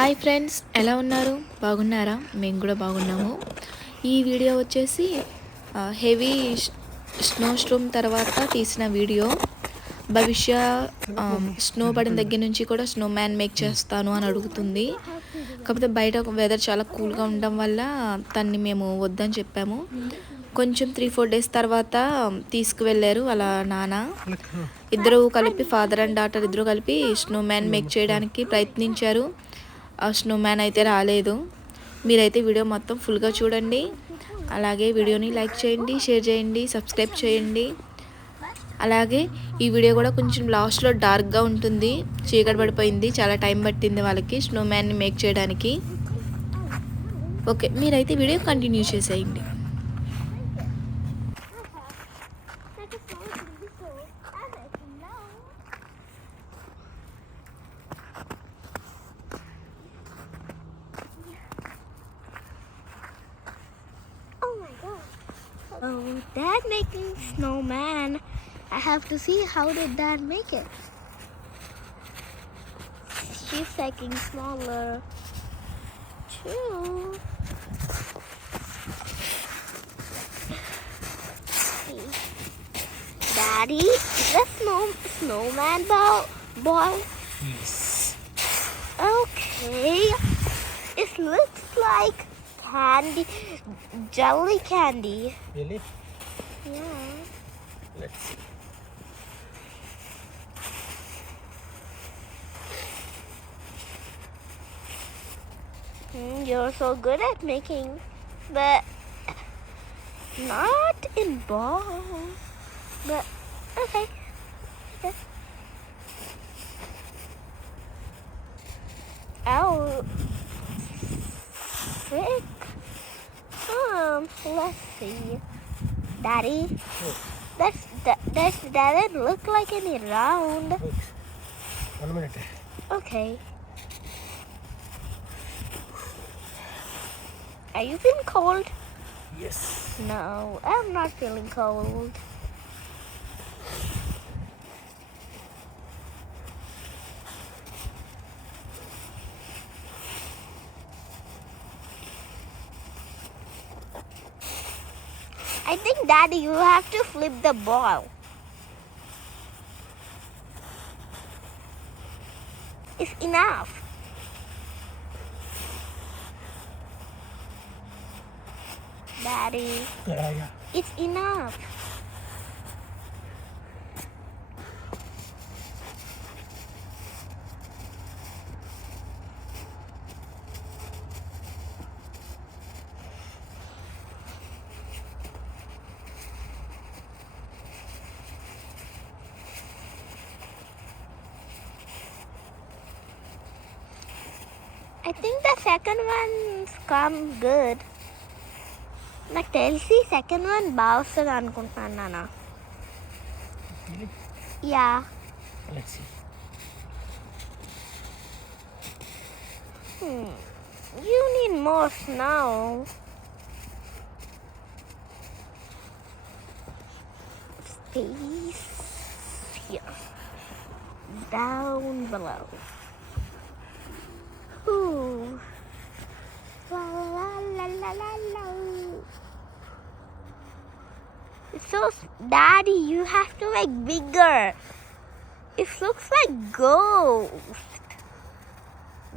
Hi friends, ఎలా ఉన్నారు? బాగున్నారా? మేము కూడా బాగున్నాము. ఈ వీడియో వచ్చేసి హెవీ స్నో స్ట్రోమ్ తర్వాత తీసిన వీడియో. భవిష్య స్నో పడిన దగ్గర నుంచి కూడా స్నో మ్యాన్ మేక్ చేస్తాను అని అడుగుతుంది. కాకపోతే బయట వెదర్ చాలా కూల్గా ఉండడం వల్ల తన్ని మేము వద్దని చెప్పాము. కొంచెం 3-4 డేస్ తర్వాత తీసుకువెళ్ళారు వాళ్ళ నాన్న. ఇద్దరు కలిపి, ఫాదర్ అండ్ డాటర్ ఇద్దరు కలిపి స్నో మ్యాన్ మేక్ చేయడానికి ప్రయత్నించారు. ఆ స్నో మ్యాన్ అయితే రాలేదు. మీరైతే వీడియో మొత్తం ఫుల్గా చూడండి. అలాగే వీడియోని లైక్ చేయండి, షేర్ చేయండి, సబ్స్క్రైబ్ చేయండి. అలాగే ఈ వీడియో కూడా కొంచెం లాస్ట్లో డార్క్గా ఉంటుంది. చీకటి పడిపోయింది, చాలా టైం పట్టింది వాళ్ళకి స్నో మ్యాన్ని మేక్ చేయడానికి. ఓకే, మీరైతే వీడియో కంటిన్యూ చేసేయండి. Oh, Dad making snowman. I have to see how did Dad make it. She's making smaller too. Daddy, is a snowman ball? Yes. Okay. It looks like candy, jelly candy. Really? Yeah. Let's see. You're so good at making, but not in ball. But okay. Oh, frick. Let's see. Daddy, that doesn't look like any round. Wait. 1 minute. Okay. Are you feeling cold? Yes. No, I'm not feeling cold. I think, Daddy, you have to flip the ball. It's enough. Daddy, Yeah. it's enough. I think the second one's come good. నాకు తెలిసి second one బాగా వస్తుంది అనుకుంటున్నాను నాన్న. Really? Yeah. Let's see. You need more snow. Space here. Down below. Ooh. La la la la la la. So, Daddy, you have to make bigger. It looks like ghost.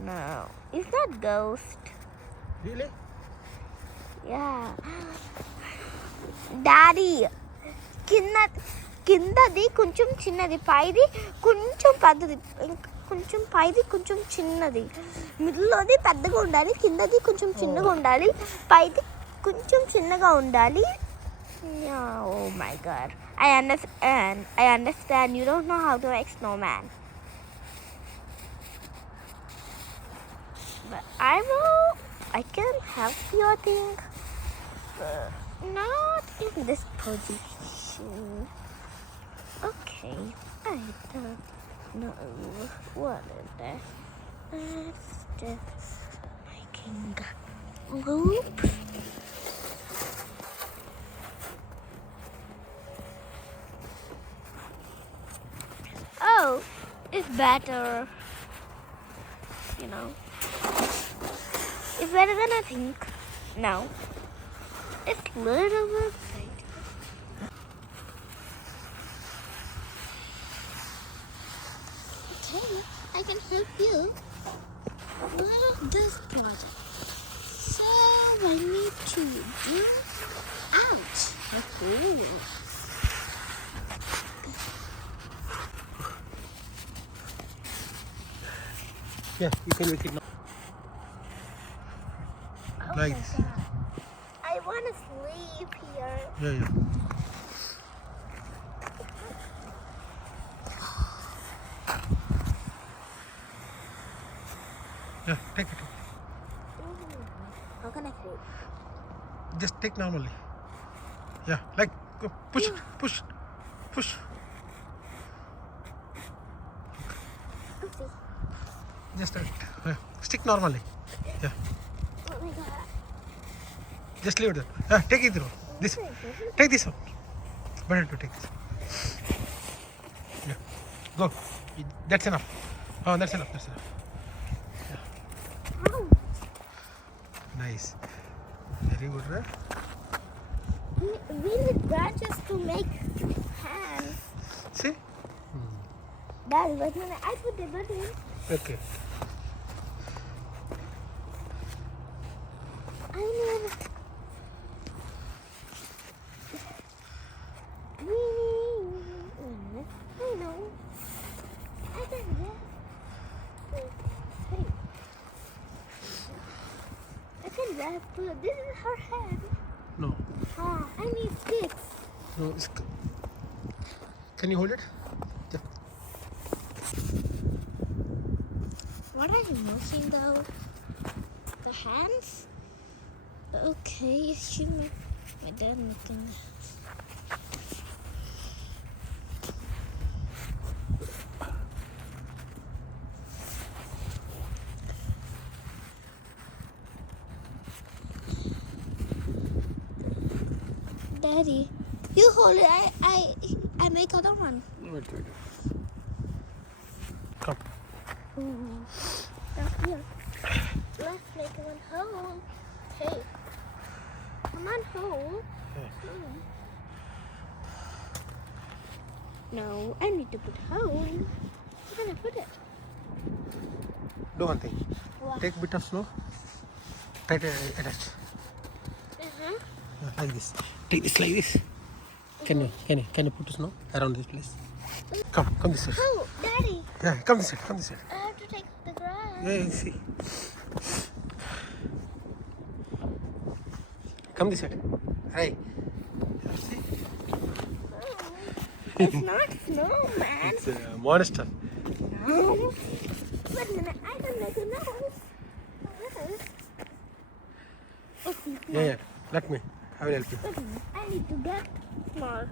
No, it's not ghost. Really? Yeah. Daddy, కిందది కొంచెం చిన్నది, పైది కొంచెం పెద్దది, కొంచెం పైది కొంచెం చిన్నది, మిడిల్లోది పెద్దగా ఉండాలి, కిందది కొంచెం చిన్నగా ఉండాలి, పైది కొంచెం చిన్నగా ఉండాలి. Oh my God. I understand. You don't know how to make snowman. But I can help you, I think. But not in this position. Okay. I don't know what is that. Let's just making loop. Oh, it's better, you know. better than I think. No. It's little bit tight. Okay, I can help you with this project. So I need to do. Ouch! Okay. Yeah, you can make it now. Oh Like my this. God. I want to sleep here. Yeah, yeah. Yeah, take it. How can I sleep? Just take normally. Yeah, like go push it, push, push. Okay. Just stick normally. Yeah, Oh my God. just leave it there. Yeah, take it through. This, take this one. Better to take this. Yeah, go. That's enough. Oh, that's enough. That's enough. Ow. Nice. Very good, right? We need branches to make hands. See? Daddy, but when I put the button. Okay. I need. I know. I can get. Hey. I can wrap. This is her head. No, Ah, I need sticks. no. Can you hold it? Yeah. What are you making though? The hands? Okay, my dad making. Daddy, you hold it. I make other one. Wait. Come. Down here. Let's make one hole. Hey, come on, hole. Yeah. No, I need to put hole. Where can I put it? Do one thing. What? Take bit of snow. Try to attach. Uh-huh. Yeah, like this. Take this like this. Can you put snow around this place? Come this side. Oh, Daddy, Yeah, come this side. I have to take the grass. Yeah, see. Come this side. Hey. See? Oh, it's not snowman. It's a monster. No. Wait a minute, I can make a nose. Okay, Yeah. Let me. I will help you. wait a minute, I need to get small.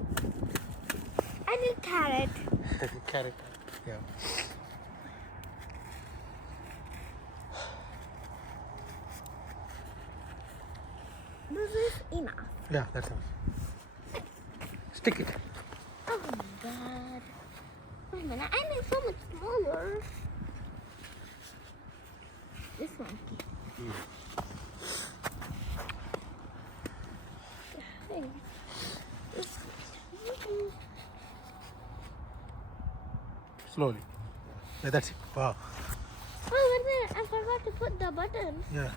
I need carrot. Carrot. Yeah. This is enough. Yeah, that's enough. Stick it. Oh my God. Wait a minute, I need so much smaller. This one. Hey. Slowly. Yeah, that's it. Wow. Oh, wait a minute, I forgot to put the button. Yeah.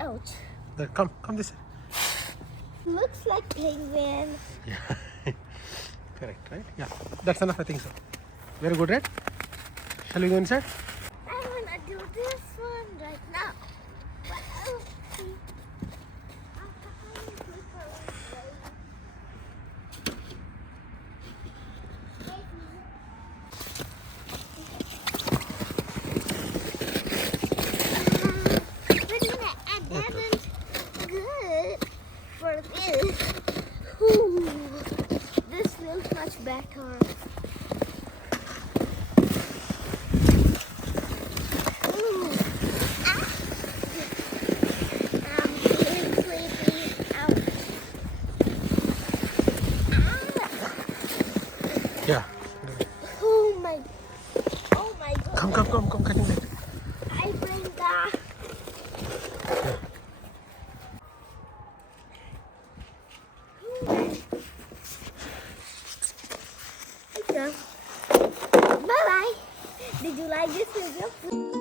Ouch. There, come this side. Looks like penguin. Yeah. Correct, right? Yeah. That's enough, I think so. Very good, right? Shall we go inside? I wanna do this one right now. Wow. Wait a minute, I haven't good for this. Ooh, this feels much better. Ooh. Ah. I'm feeling sleepy. Ouch. Ah. Yeah. Oh my God. Come, cutting that. video.